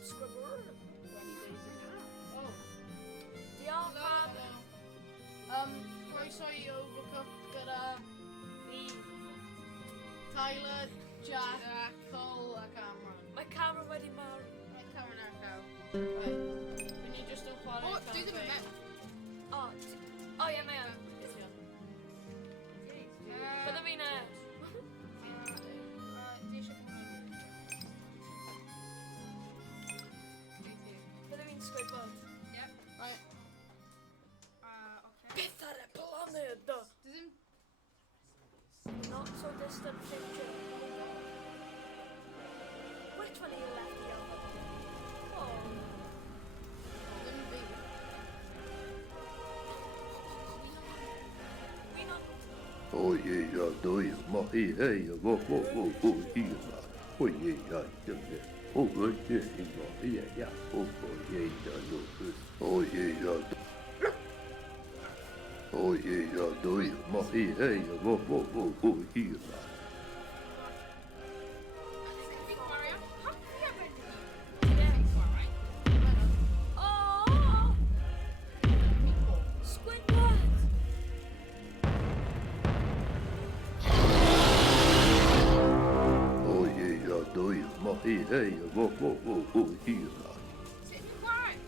subscriber. 20 days ago. Oh. Diolch am Croeso I Overcooked gyda fi. Tyler, Jack, Cole a Cameron. Mae camera wedi marw. Mae Cameron ar llaw. Right. We need just to chwarae O, dwi ddim yn meddwl. O, ie, mae yn. Bydda fi'n Di eisiau gwybod. Bydda fi'n sgwybod. Yep. Right. Okay. Beth ar y planed? Dwi ddim... Not so distant future. Which one are you left here? Oh. Ddim fi. We not. Oh yeah, do you? Ma hey, wo, yeah. Oh yeah, yeah. Oh yeah, oh yeah, no. Oh yeah. Oh yeah, do you? Ma hey, wo, yeah. Big Mario. How can you ever do Yeah. right? Oh! Squidward! Oh yeah, do you? Ma hey, wo, yeah. Sut yn gwain?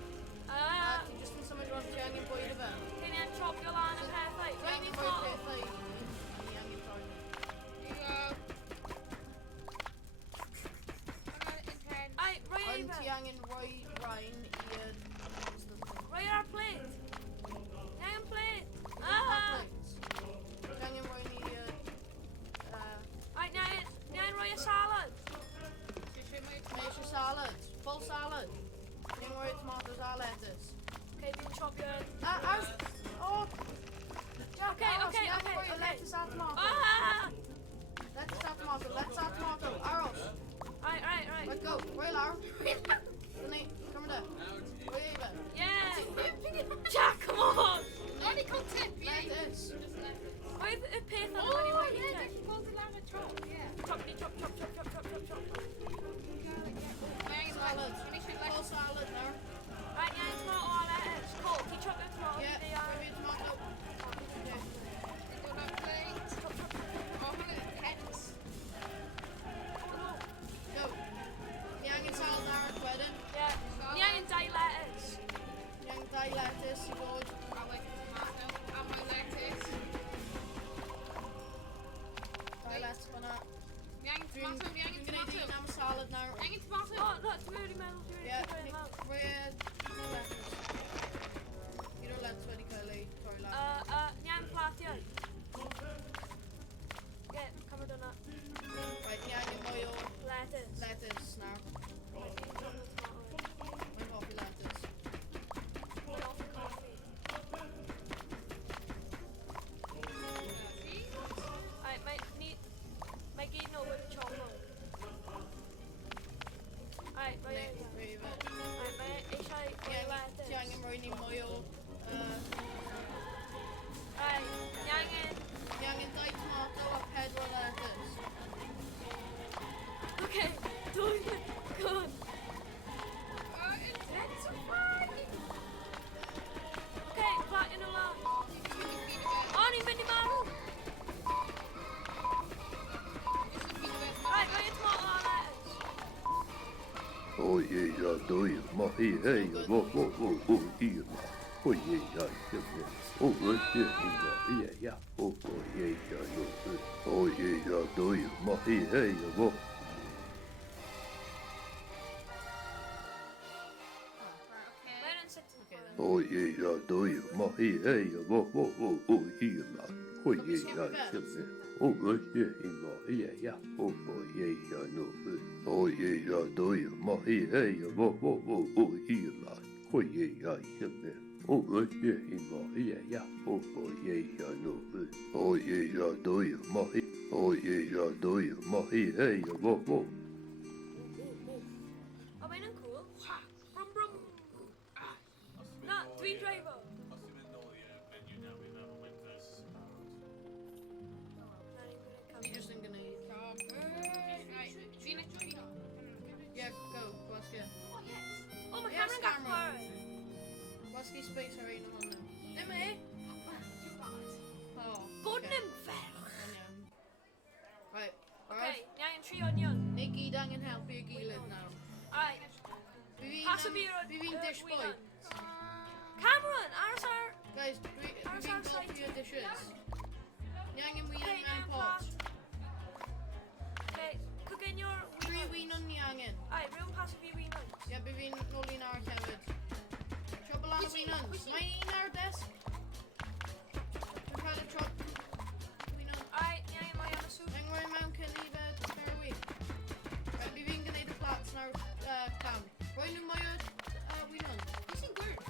Ti'n just yn symud rhan ti angen bwyd y fe? Can you chop your line of pethau? Ti Rhaid i angen bwyd ffordd. pethau. Ni angen troi. Here you go. Intense. Ai, rhoi i Ond ti fe. angen rhoi rhain i'r... Rhoi ar plate. Neu yn plate. Ti angen rhoi ni i'r... Ai, neu rhoi y salad. Ti eisiau mwy Neu eisiau salad. Full salad. Ti angen rhoi tomatoes a lettuce. Okay, fi'n chopio... Aros! Oh! Jack, Okay, aros, okay, ni angen okay, rhoi y okay. lettuce a tomato. Ah! Lettuce a tomato, lettuce a tomato. Aros! Right. Right, go. Rhoi lawr. Dyna, come da. Rhoi ei fe. Yeah! Jack, come on! O'n i cael tip, ie. Lettuce. Rhoi y peth ar O, ôl i ie, wedi dych te. chi gweld y lawr y tro, ie. Chop. Mae angen Salad. O'n i eisiau Full like... salad nawr. Right, yeah, tomato a lettuce. Cool, can you chop your tomato? Yeah, The, rhoi fi tomato. Okay. Dwi'n dod o'r plate. O, hwnna intense. Go. Ni angen salad nawr wedyn. Yeah. Ni angen dau lettuce. Ni angen dau lettuce i fod. A wedyn tomato. A my lettuce. Dau lettuce fan'na. Mi angen tomato, mi angen Dwi'n gwneud un tomato. am salad nawr. Mi angen tomato. Oh, no, dwi wedi meddwl, Yeah, meddwl. rhoi lettuce. Un o'r lettuce wedi cael ei troi lawr. Ni angen platiau. Yeah, cymryd hwnna. Right, ni angen mwy o Lettuce. lettuce nawr. Wedyn chop y tomato. Mae'n hoffi lettuce. Put off the coffee. Right, mae gyd nhw wedi chop nhw. Right, rhoi Neu, e. rhoi fe. Right, mae eisiau rhoi lettuce. Ti angen rhoi ni mwy o... Right, ni angen... Ni angen 2 tomato a 4 lettuce. Okay, good. Intense yn fawr. Okay, platio nhw lan. Ti'n mynd i ffyn y beth. O, ni'n mynd i marw. Right, rhoi y tomato a lettuce. Oh yeah, do you? Ma hey, wo, yeah. Oh yeah, oh yeah. Oh yeah, no. Oh yeah, do you? Ma hey, wo. Mae'n yn six yn ffwrdd. Oh yeah, do you? Ma hey, wo, yeah. Oh yeah, oh yeah. Oh yeah, no. Oh yeah, do you? Ma hey, wo, yeah. Oh yeah. Oh yeah, oh yeah, no. Oh yeah, do you? Ma hey. Oh yeah, do you? Ma hey, wo. O, mae'n yn cool. Brum. Na, dwi'n driver. Os ti'n mynd nôl i'r menu newydd ar ôl mynd versus Na, ni'n gwneud Ni camera. just yn gwneud... Fi'n edrych. Yeah, go, gwasg ie. O, ie. Cameron got Cameron. Cameron. Wasgi space ar un hwnna. Dim e. Too bad. Oh. Bod okay. yn ferch. Right. Okay, ni angen 3 onion. Ni gyd angen helpu i gilydd nawr. Alright. Fi fi'n dish boy. winners. Cameron, aros ar... Guys, fi Ours fi'n are gofio excited. dishes. Ni angen win Okay, mewn now pot. Okay, cooking your 3 winners. win ni angen. Alright, rhywun pas fi winners. Ie, by fi'n nôl un ar hefyd. Chop lan y winners. Mae un ar desk. Dwi'n cael y chop winners. Alright, ni angen mai am y sŵp. Mae'n rhoi mewn cynifed. Bear with. Right, by fi'n gwneud y plats nawr cam. Rhoi nhw mwy o winners. Pwy sy'n gwrdd?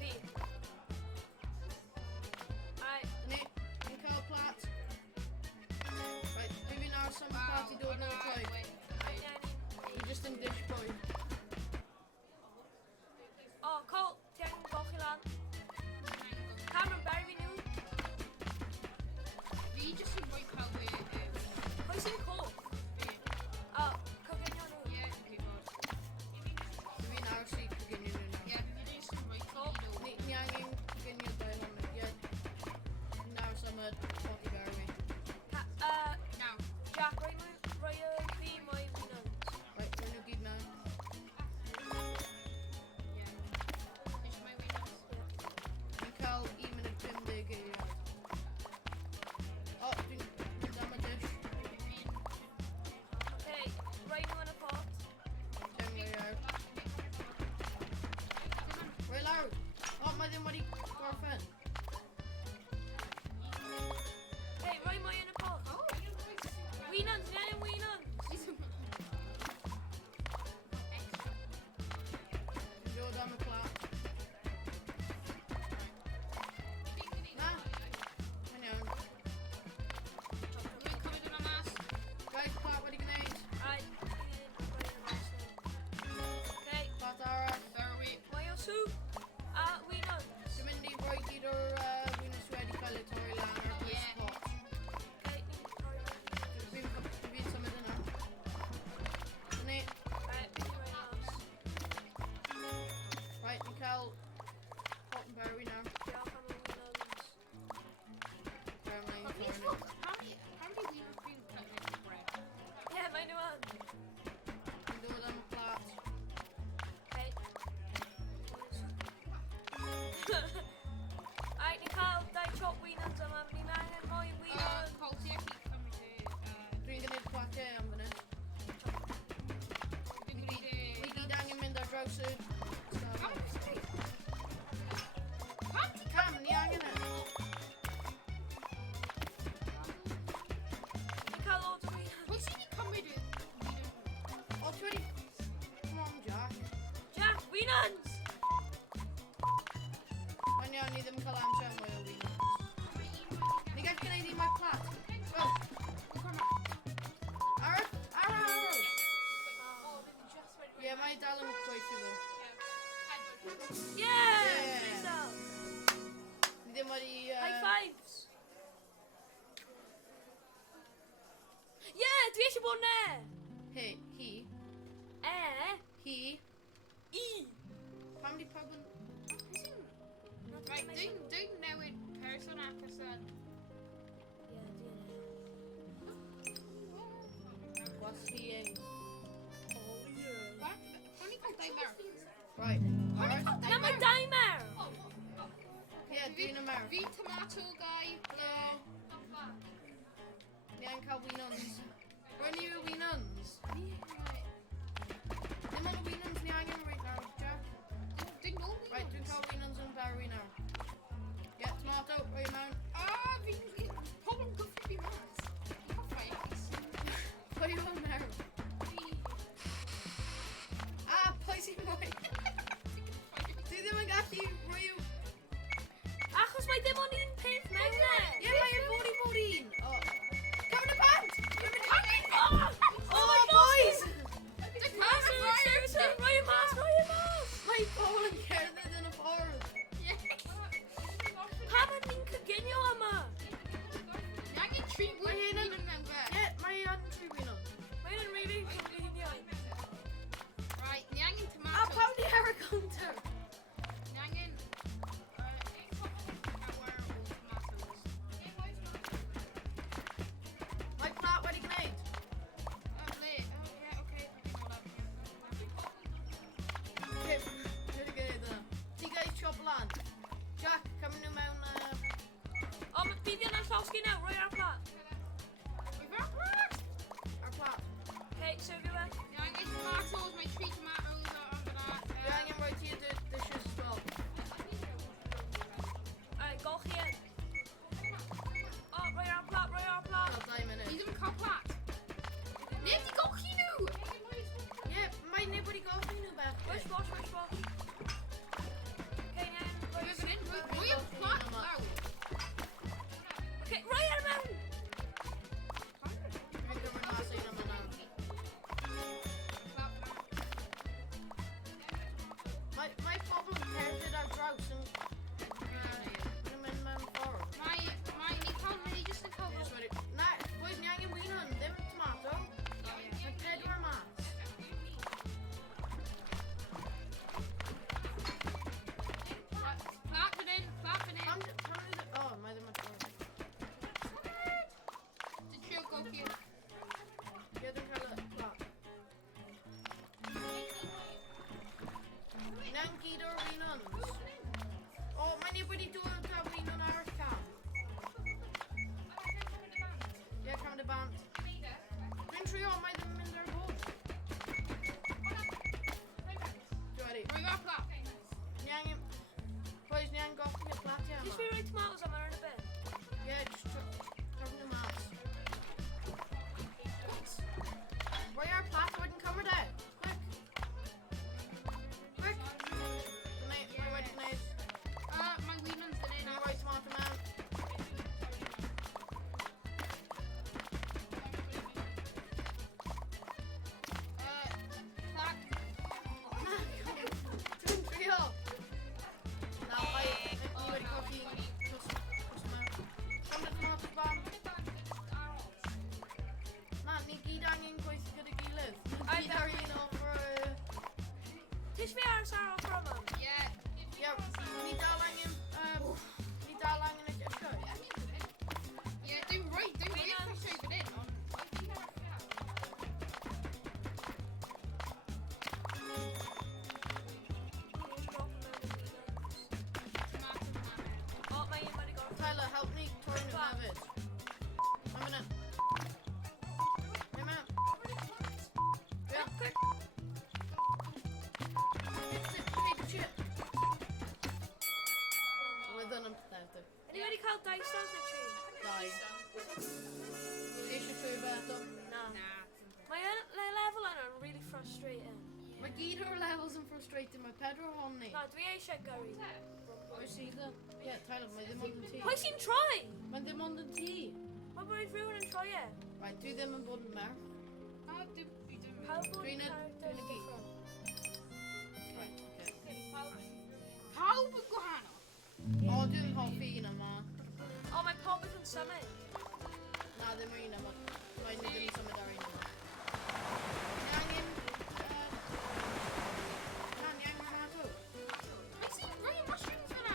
Fi. Alright, Ni, ni'n cael plat. Right, by fi'n ars am y plat i dod nôl troi. ni angen... Fi just yn dish boy. O, Cole, ti angen golchi lan. Cameron, ber fi nhw. Fi jyst yn rhoi pawb i... Pwy sy'n Cole? O, cooking your nhw. Ie, fi bod. By fi'n ars i coginio nhw nawr. Ie, fi jyst yn rhoi pawb i nhw. Ni angen coginio dau hwnna. Ie. Fi'n ars am y pot i bear with. Nawr. Jack, roi fi mwy winners. Right, rhoi nhw gyd mewn. Ie. Eisiau mai winners? Ni'n cael 1 munud 50 eiliad. O, dwi'n mynd am y dish. Okay, roi nhw yn y pot. Dim rhoi ar. Rhoi lawr. O, mae ddim wedi gorffen. Hey, roi mwy yn y pot. Winners, ni angen winners. Dwi'n dod am y plat. Na. Mae'n iawn. Dwi'n cymryd hwnna mas. Guys, plat wedi gwneud. Okay, Plat arall. Thurwy. mwy o sŵp. A winners. Dwi'n mynd i rhoi gyd o'r winners wedi cael eu torri lan ar Ie. this pot. Okay, Fi'n symud yna. Ni. Right, ni'n cael pot and berry nawr. Bear mae'n How torri nhw. many winners dwi'n cymryd i bread? Yeah, mae'n nhw yn. Dwi'n dod am y plat. Okay. Alright, ni'n cael 2 chop winners yma. Ni'n angen mwy winners. Col ti ac i cymryd i... Dwi'n gwneud platiau am fyny. Dwi'n gwneud i... Ni gyd angen mynd ar draws y stafell. Cam, ni angen e. Ni'n cael loads o winners. Pwy sy'n ei cymryd i... O, ti wedi... Come on, Jack. Jack, winners! Mae'n iawn, ni ddim yn cael amser mwy o winners. Ni gall gwneud un mwy plat. Go. Ar arrows. Ie, mae dal yn gweithio nhw. Yeah! Yeah. Crystal. Ni ddim wedi... High fives! Yeah, dwi eisiau bod ne! Hey, hi. Hi. I! Pam di pawb yn... Right, dwi'n newid person a person. Was hi ein. Pwy ni'n cael dau mer? Right. Alright. Na mae dimer! Ie, dwi'n y mer. Fi tomato guy. Ni angen cael winnons. Rwy'n ni yw winnons. Dim ond y winnons ni angen right now, Jack. Dwi'n nôl Right, dwi'n cael winnons yn Barry nawr. Get tomato, rwy mewn. Fi'n... Pobl yn gyffred fi mas. Fi'n cael ffais. Pwy yw yn mewn? Pwy sy'n mwy? Dwi ddim yn gallu rwy yw... Achos mae dim ond un peth mewn e! Ie, mae e'n bod un. O. Cafon y pant! Cafon y pant! Oh my boys! Roi y mas! Mae pobl yn cerdded yn y ffordd. cael plat. Nid i golchi nhw! Ie, mae neb wedi goffi nhw beth. Wish wash. Okay, now. Rwy fan hyn, rwy yn plat lawr. Okay, right ar mewn. Dwi'n gymryd mas un am yna. Mae pobl yn cerdded ar draws yn mynd mewn ffordd. Mae ni jyst yn cael... Just wedi... Na, boys, ni angen win hwn, ddim tomato. Mae pedwar mas. Plat fan hyn. Pam ni... O, mae ddim yn ffordd. Dwi'n trio golchi. Ie, dwi'n cael y plat. Na'n gyd o'r win hwns. O, mae neb wedi dod â win hwn ar y cam. Ie, cam dy bant. Dwi'n trio, mae ddim yn mynd ar bwyd. Dwi wedi. Rwy fa plat. Ni angen... Boys, ni angen goffi y platiau Just yma. be right tomatoes am yn y bin. Ie, just trofn nhw mas. Rhoi ar plat a wedyn cymryd e. Quick. Mae wedi gwneud. Mae Winans fan hyn. Ni'n rhoi tomato mewn. Plat. Dwi'n trio. Nawr, ni wedi goffi tos mewn. Cymryd tomato bam. Na, ni gyd angen gweithio gyda gilydd. Ni gyd ar un o Tish fi ar Sarah Cromwell. Ie. Ie, ni dal angen y cysio. Ie, dwi'n rhoi crasio fan hyn. Oh, mae un wedi gorfod. Tyler, help me torn nhw hefyd. Mae'n mynd. Mae'n mynd. Ie. Quick. Hey, shit. Wydden yn pathetic. Ni wedi cael 2 stars neu 3? Dau. Eisiau trwy fe eto. Na. Mae level yna'n really frustrating. Mae gyd o'r levels yn frustrating. Mae pedwar ohoni. Na, dwi eisiau gyrru. Oes either? Ie, Tyler, mae ddim ond yn tŷ. Pwy sy'n troi? Mae'n ddim ond yn tŷ. Mae bod rhywun yn troi e. Right, dwi ddim yn bod yn merch. Pawb bod Dwi'n y characters gyd. different. Right, okay. Pawb yn gwahanol. O, dwi'n hoffi un yma. O, mae popeth yn symud. Na, ddim un yma. Mae ni ddim yn symud ar un yma. Ni angen... Na, ni angen tomato. Mae sy'n rhoi mushrooms fan'na.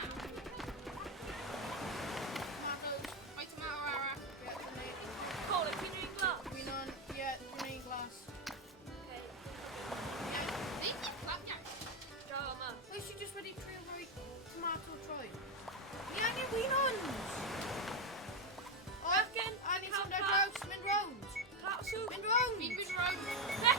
Tomatoes. Mae tomato arall. Ie, dwi'n neud. Colin, fi'n rhywun glas. Dwi'n on... Ie, dwi'n neud glas. Okay. Ie. Ddim yn plat iawn. Draw yma. Oes ti jyst wedi trio rhoi tomato troi? Ni angen winons! O, Again, a ni'n cael symud ar plat. draws, mynd rownd. Plat soup. Mynd rownd! Fi'n mynd rhoi. Ne!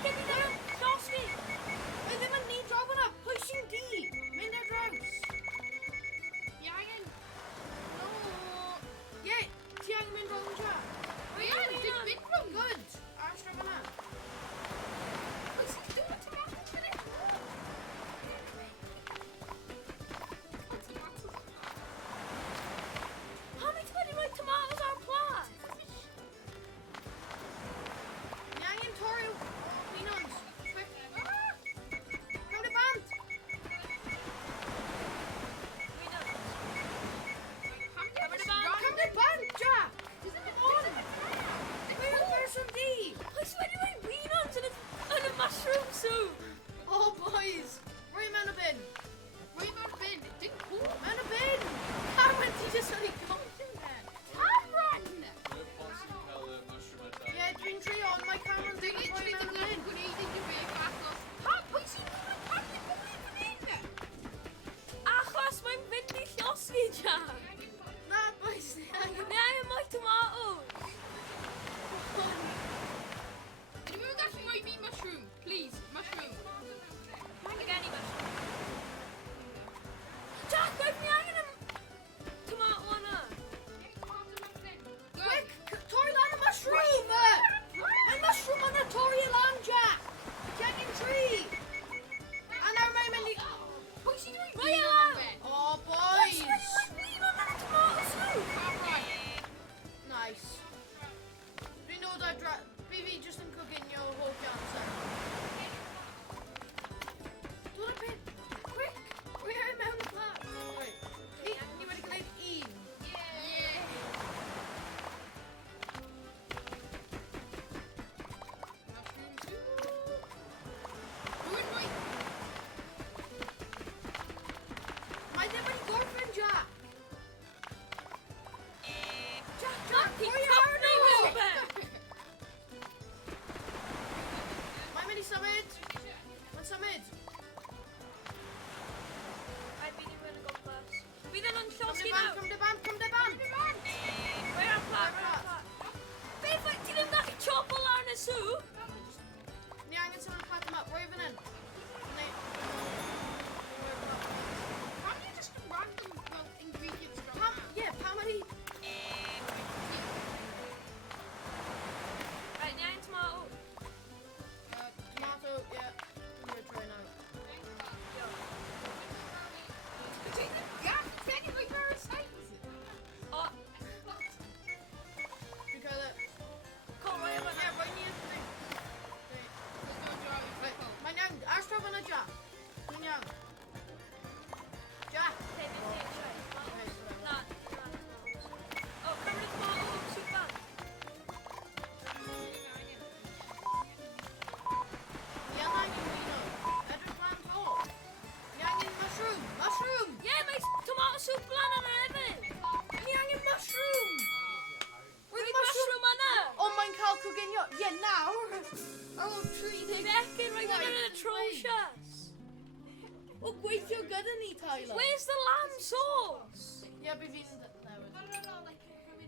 Gweithio gyda ni, Tyler. Where's the lamb sauce? Ie, bydd fi'n newid. No, like rhywun.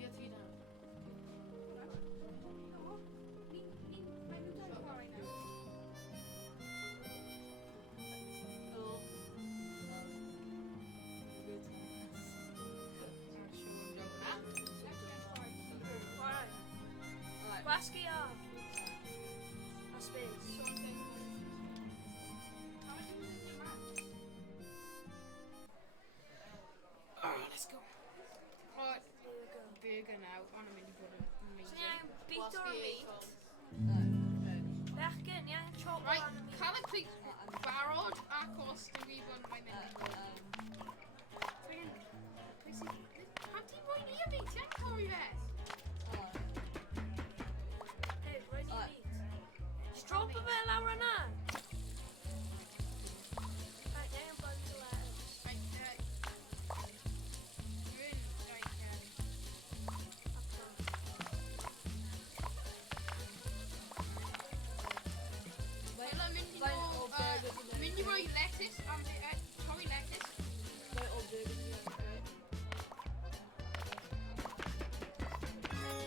Ie, ti na. Alright. Gwasgu off. A space. Let's go. Right, burger now. On a mini burger. So ni angen beat o'r meat. Bechgyn, ni angen chop Right, o'r meat. cael ei barod ac os dwi fi bod yn rhoi mynd i fod. Pam ti'n bwyn i a fi? Ti'n torri fe? Hey, rhaid ni meat. Strop o fe lawr yna. Right, ni angen buns o lettuce. Right, dwi'n, right, Tyler, mynd i roi lettuce, torri lettuce.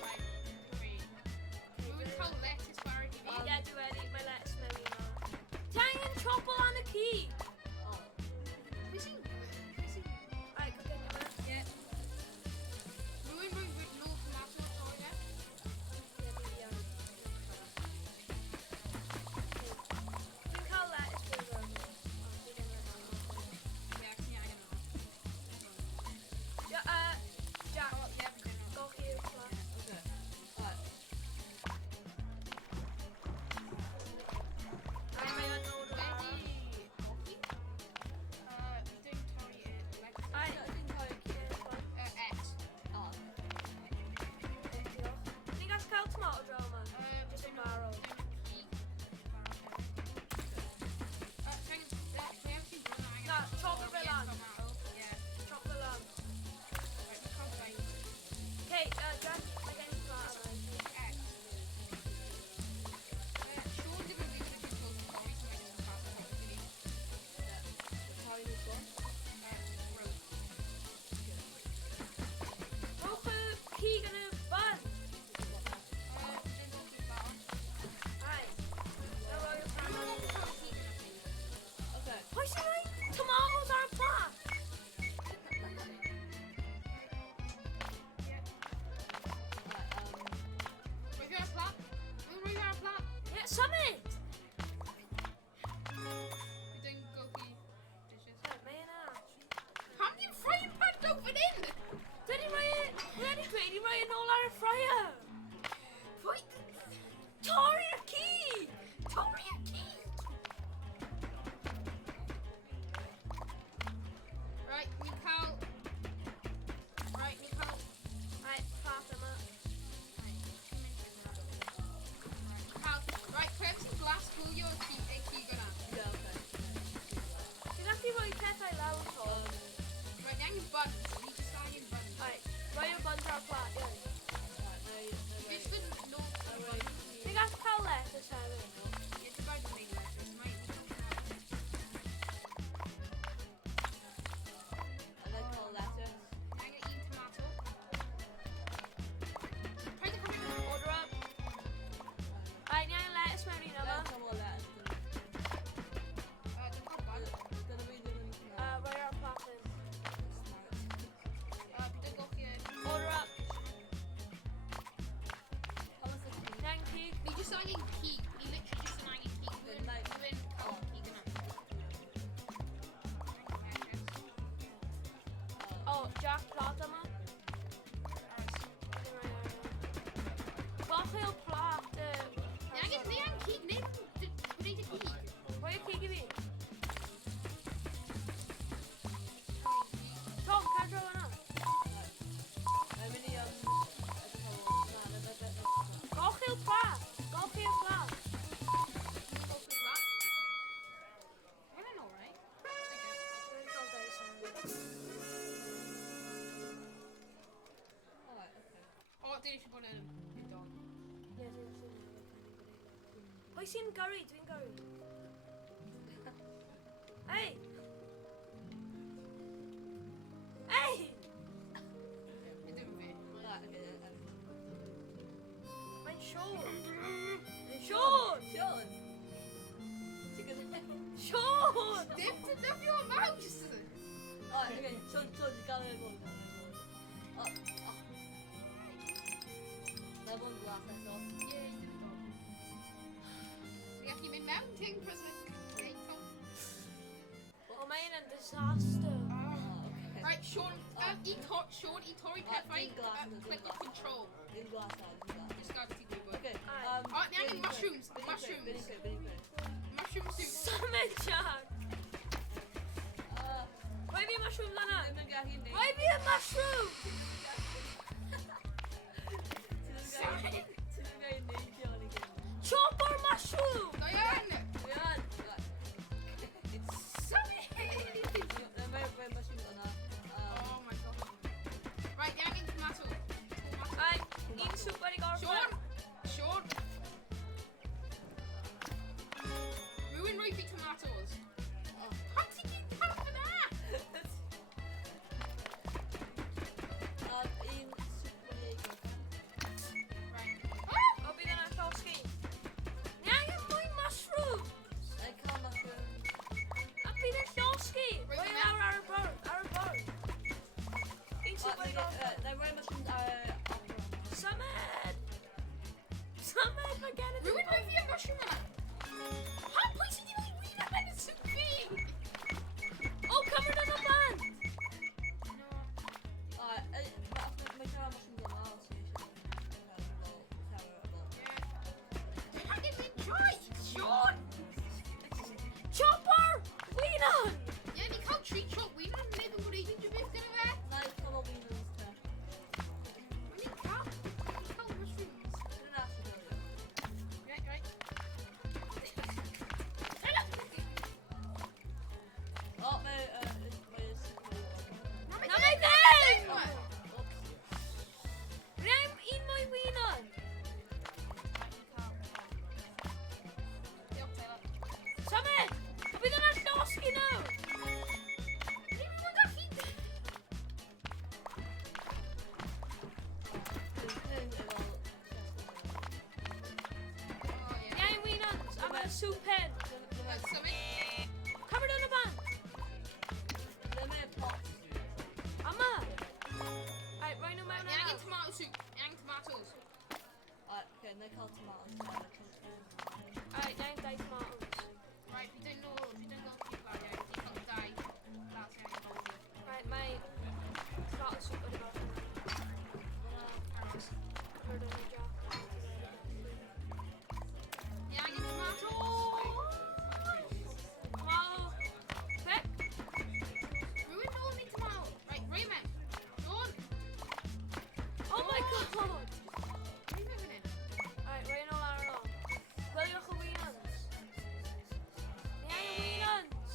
Right, wait. Dwi'n cael lettuce barod i fi. Ie, dwi wedi, mae lettuce mewn i yma. Ti angen chop o lan y ci. Pwy sy'n? Right, go gen i yma. Ie. Rwy'n rhoi nôl tomato torri fe. Ie, dwi iawn. Dwi'n cael lettuce burger. Ie, ti'n angen yma. Jack, O, ie, fi'n angen. golchi i'r plat. Ai, mae yn nôl o'r arall. Dwi'n torri lettuce. Ai, dwi'n cael i'r plat. X. Diolch. Ni'n gallu cael tomato draw yma? Just yn barod. Na, chop o fe lan. Chop o lan. Okay, Jack, mae gen i plat yma. Rhowch y cig yn y bun. Ai, na roi y pan. Pwy sy'n rhoi tomatoes ar y plat? Yeah, summit! Mae yna. Dyn ni rhoi e, wedi dweud, ni rhoi e nôl ar y fryer. Pwy? Torri'r cig! Torri'r cig! Right, ni'n cael... Ai, plat yma. Right, crem sy'n glas gwylio y cig yna. Dwi'n gallu rhoi pethau lawr to. Right, ni angen buns. Ni jyst angen buns. Ai, rhoi y buns ar y plat, iawn. Fi jyst yn nôl buns. Dwi'n gallu cael lettuce hefyd. Ie, ti'n barod yn neud lettuce. Ni angen un tomato. Paid â cymryd Order up. Ai, ni angen lettuce mewn un yma. Dwi'n cael bun. Rhoi ar y plat yn. Dwi'n golchi e. Order up. Ni angen cig. Ni jyst angen cig. Ni literally jyst yn angen cig. Dwi'n cael cig yna. Oh, Jack, plat yma. Golchi o'r plat. Ni angen cig. Gwneud y cig. Rhoi y cig i fi. Tom, cael draw yna. Golchi o'r plat. Golchi o'r plat. Mae'n alright. Dwi'n cael Dyson. O, dyn eisiau bod yn don. Pwy Pwy sy'n gyrru? Dwi'n gyrru. Ei! Ei! Ydw fi. Right, okay, Mae'n Siôn. Siôn! Sean! Ti'n gyda... Siôn! Dim to dyfio mouse! Oh, okay, Sean, ti'n gael ei fod. Oh. Na fo'n glas eto. Yay, dim yn dod. Fi gallu mynd mewn ting prison. Hey, Tom. O, mae'n yn disaster. Oh. Oh, okay. Right, Sean, Sean, i torri pethau, dim glas, dim click glas. your control. Dim glas na, dim glas. Just gotta ti gwybod. Okay, Aye. Oh, ni angen mushrooms, mushrooms. Benny. Mushroom soup. Summer Jack! Rhoi fi mushroom lana! Ddim yn gallu neud. Rhoi fi y mushroom! Ti'n gallu neidio yn ei gyd. Chopper mushroom! Diane! Yan! Sorry! Mae'n mushroom yna. Oh my god. Right, ni angen tomato. Ai, un soup wedi gorffen. Sean! Rwy'n rhoi fi tomatoes. Pam ti'n gyd pam yna? Un soup wedi ei gorffen. Right. O, bydd yna llosgi. Ni angen mwy mushroom! Neu cael mushroom. A bydd yn llosgi! Rhoi lawr ar y bwrdd, ar y bwrdd. Un soup wedi gorffen. Neu rhoi mushroom ar opera. Summer! Summer, mae gen i Rwy'n rhoi fi y mushroom yna. Pam pwy sy'n di rhoi wyn am yn y soup fi? O, cymryd yn y band! Mae cael mushroom yna, so you should terrible. Ni angen mynd troi, Sean! Chopper! Winon! Ie, ni cael treat shot wyn am neb yn gwneud unrhyw beth gyda fe. Neu cael o winners te. Ni'n cael mushrooms. Dwi'n actually gael nhw. Right, right. O, mae soup wedi gorffen. Na mae ddim! Oops. Rhaid un mwy winon! Diolch, Taylor. Summer! Bydd yna llosgi nawr! Ni'n fwy gallu. Oh, Ni angen winons, a mae soup pen. Symud. Cymryd yn y band! Ama! Ai, rhoi nhw mewn Ni angen yna. tomato soup. Ni angen tomatoes. Ai, ni angen dau tomatoes. Right, fi dyn nhw chi bariau. Fi cael dau. That's angen golfi. Ai, mae tomato soup wedi gorffen. Aros. Cymryd yn y jar. Ni angen tomato. Tomato. Pep. Rwy'n nôl ni tomato. Right, rwy mewn. Sean. Oh my god! Rwy mewn fan hyn. Ai, rhoi nhw lawr yno. Gweliwch y winons. Ni angen winons!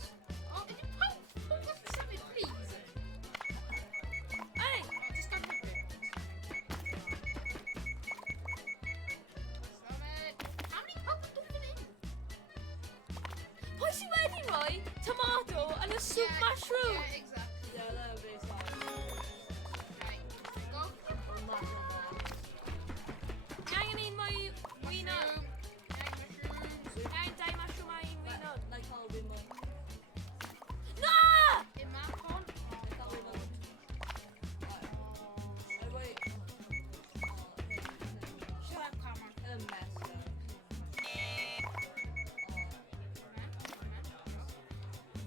Oh, ydy pawb gallu symud, please? Ai! Right, just got it. Symud. How many pawb yn dod fan hyn? Pwy sydd wedi rhoi tomato yn y soup mushroom? Yeah, exactly. Right, go. Ni angen un mwy winon. Mushrooms. Ni angen dau mushroom a un winon. Na! In my pond. Shut up, Cameron.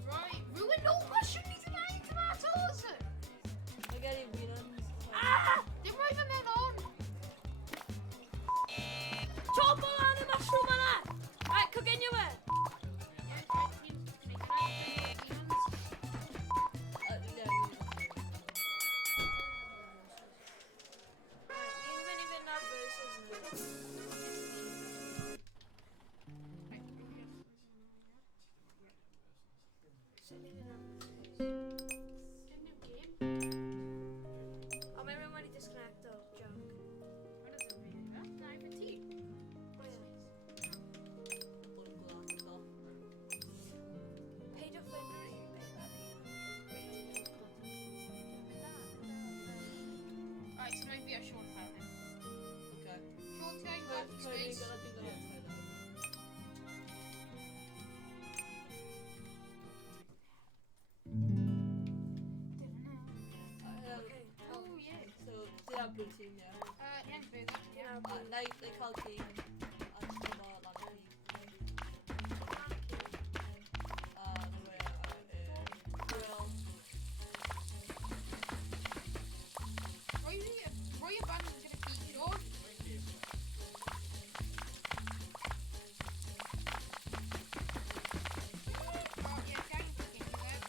Right, ruin all mushroom tonight. get a short apparently. Okay. Short going Tony, back Tony, space. gotta do that. Okay. Oh yeah. So, they have blue team, yeah. Yeah, boogie. Yeah. Night, they call team. And some more land team. Well, Roy Abandon's gonna keep short. Thank you. Oh yeah, gang fucking you there.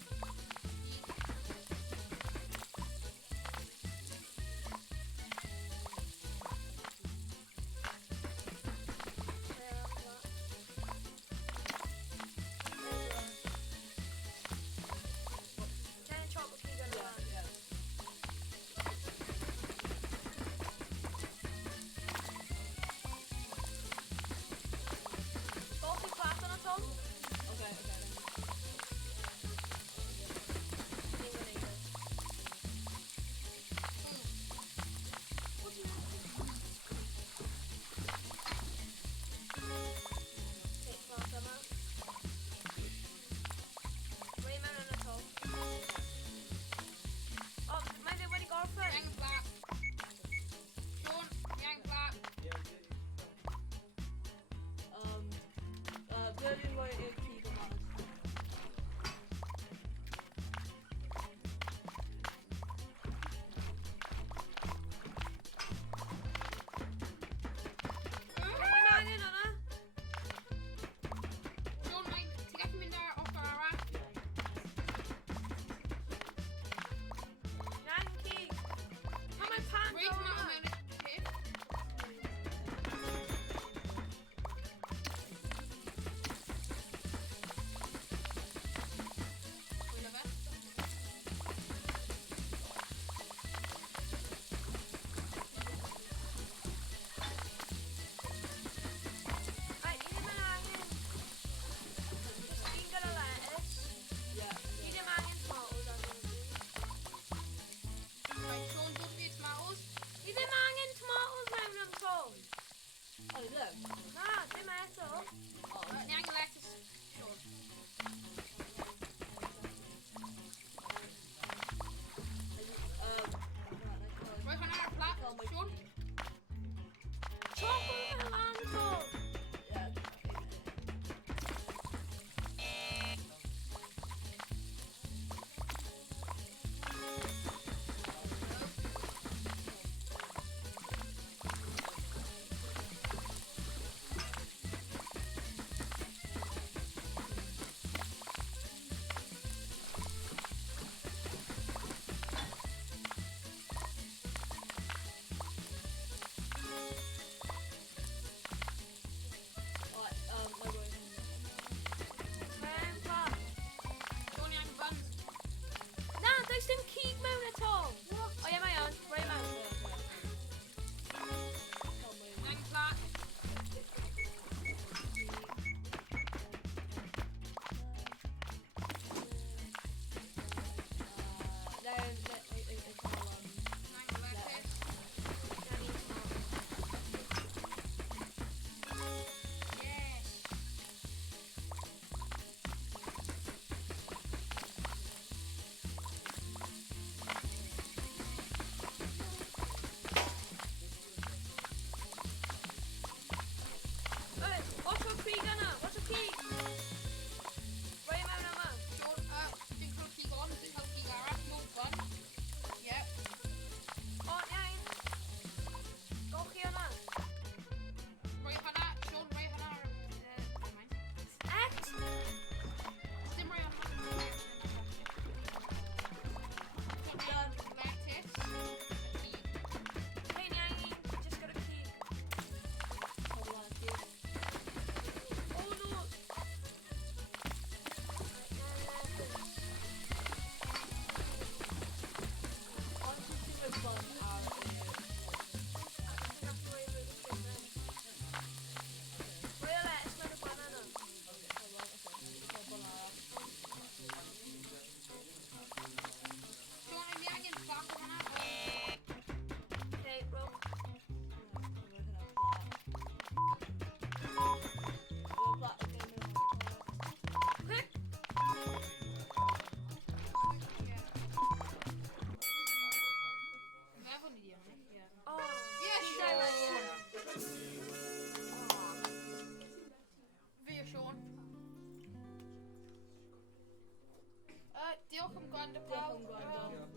Gwrando Diolch pawb. am gwrando.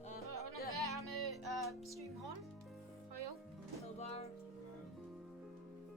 Hwna fe am y stream hon. Hwyl. Hwyl fawr.